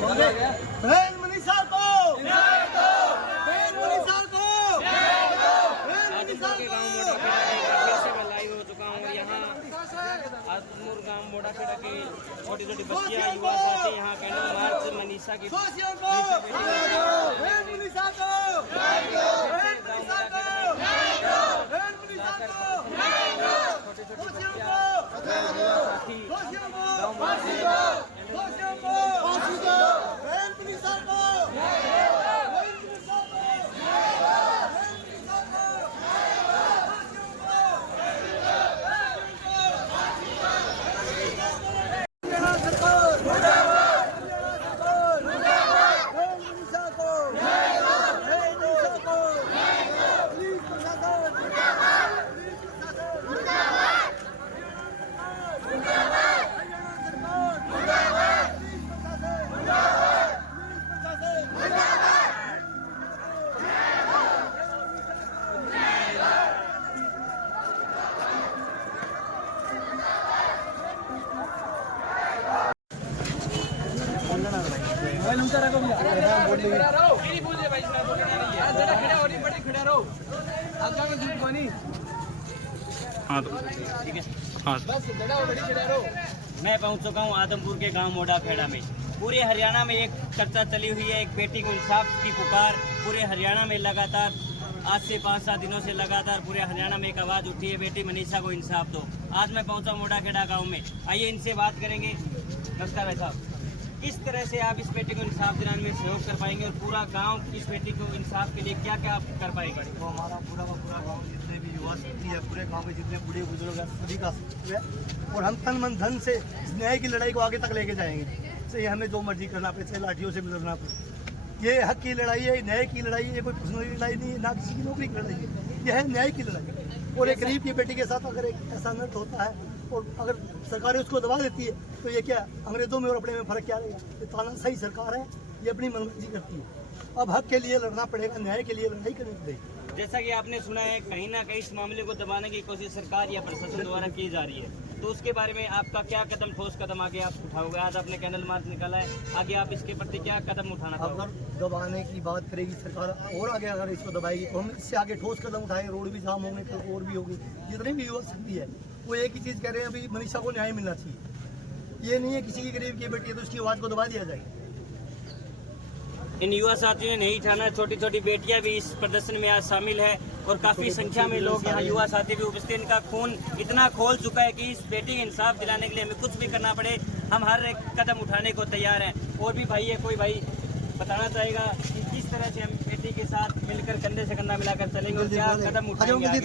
बहन मनीषा को, बहन मनीषा को, आदमपुर के गांव मोड़ाखेड़ा से मैं लाइव हो चुका हूँ। यहाँ आदमपुर गांव मोड़ाखेड़ा की छोटी छोटी बच्चियाँ युवा साथी यहाँ कैंडल मार्च मनीषा की बहन मनीषा को, बहन मनीषा को, बहन मनीषा को, छोटी छोटी बच्चियाँ साथी गाँव बहन मनीषा को, मैं पहुंच चुका हूं आदमपुर के गांव मोड़ाखेड़ा में। पूरे हरियाणा में एक चर्चा चली हुई है, एक बेटी को इंसाफ की पुकार पूरे हरियाणा में लगातार आज से 5-7 दिनों से लगातार पूरे हरियाणा में एक आवाज़ उठी है, बेटी मनीषा को इंसाफ दो। आज मैं पहुंचा मोड़ाखेड़ा गांव में, आइए इनसे बात करेंगे। नमस्कार भाई साहब, किस तरह से आप इस बेटी को इंसाफ दिलाने में सहयोग कर पाएंगे और पूरा गांव इस बेटी को इंसाफ के लिए क्या क्या आप कर पाएंगे? तो हमारा पूरा गांव जितने भी युवा शक्ति है, पूरे गांव के जितने बूढ़े बुजुर्ग हैं, सभी का है और हम तन मन धन से इस न्याय की लड़ाई को आगे तक लेके जाएंगे। से हमें जो मर्जी करना पड़े, चाहे लाठियों से भी लड़ना पड़े। ये हक की लड़ाई है, न्याय की लड़ाई है, कोई पर्सनल लड़ाई नहीं है, ना किसी की नौकरी की लड़ाई है, यह है न्याय की लड़ाई। और एक गरीब की बेटी के साथ अगर एक ऐसा अनर्थ होता है और अगर सरकार उसको दबा देती है तो ये क्या अंग्रेजों में और अपने में फर्क क्या रहेगा? ये तानाशाही सरकार है, ये अपनी मनमर्जी करती है। अब हक के लिए लड़ना पड़ेगा, न्याय के लिए लड़ाई करनी पड़ेगी। जैसा कि आपने सुना है, कहीं ना कहीं इस मामले को दबाने की कोशिश सरकार या प्रशासन द्वारा की जा रही है, तो उसके बारे में आपका क्या कदम, ठोस कदम आगे आप उठाओगे? आज आपने कैंडल मार्च निकाला है, आगे आप इसके प्रति क्या कदम उठाना चाहोगे? अगर दबाने की बात करेगी सरकार और आगे अगर इसको दबाएगी तो हम इससे आगे ठोस कदम उठाएंगे। रोड भी जाम होंगे तो और भी होगी। जितनी भी युवा शक्ति है वो एक ही चीज़ कह रहे हैं, अभी मनीषा को न्याय मिलना चाहिए। ये नहीं है किसी की गरीब की बेटी है तो उसकी आवाज़ को दबा दिया जाएगा। इन युवा साथियों ने नहीं ठाना, छोटी छोटी बेटियां भी इस प्रदर्शन में आज शामिल है और काफी संख्या में लोग यहाँ युवा साथी भी उपस्थित। इनका खून इतना खोल चुका है कि इस बेटी के इंसाफ दिलाने के लिए हमें कुछ भी करना पड़े, हम हर एक कदम उठाने को तैयार हैं। और भी भाई है, कोई भाई बताना चाहेगा कि किस तरह से हम बेटी के साथ मिलकर कंधे से कंधा मिलाकर चलेंगे और क्या कदम उठाएंगे?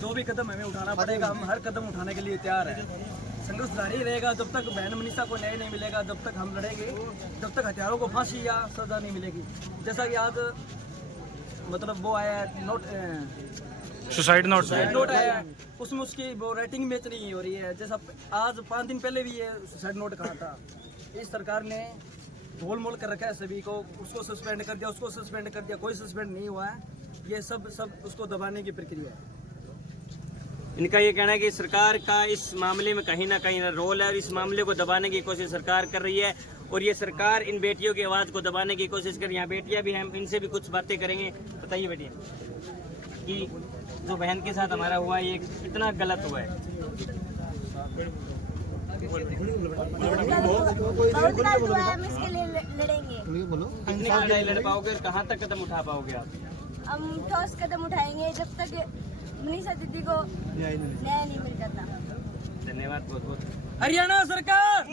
जो भी कदम हमें उठाना पड़ेगा, हम हर कदम उठाने के लिए तैयार है। संघर्ष जारी रहेगा जब तक बहन मनीषा को न्याय नहीं मिलेगा, जब तक हम लड़ेंगे, जब तक हथियारों को फांसी या सजा नहीं मिलेगी। जैसा कि आज मतलब वो आया है नोट, सुसाइड नोट आया है, उसमें उसकी वो रेटिंग मैच नहीं हो रही है। जैसा आज 5 दिन पहले भी ये सुसाइड नोट कहा था। इस सरकार ने गोल मोल कर रखा है सभी को, उसको सस्पेंड कर दिया, उसको सस्पेंड कर दिया, कोई सस्पेंड नहीं हुआ है। ये सब उसको दबाने की प्रक्रिया है। इनका ये कहना है कि सरकार का इस मामले में कहीं ना कहीं रोल है और इस मामले को दबाने की कोशिश सरकार कर रही है और ये सरकार इन बेटियों की आवाज़ को दबाने की कोशिश कर रही है। यहाँ बेटियाँ भी हैं, इनसे भी कुछ बातें करेंगे। बताइए बेटियाँ कि जो बहन के साथ हमारा हुआ ये कितना गलत हुआ है? कितनी लड़ाई लड़ पाओगे और कहाँ तक कदम उठा पाओगे आप? हम ठोस कदम उठाएंगे जब तक मनीषा दीदी को न्याय नहीं मिल जाता। धन्यवाद बहुत बहुत। हरियाणा सरकार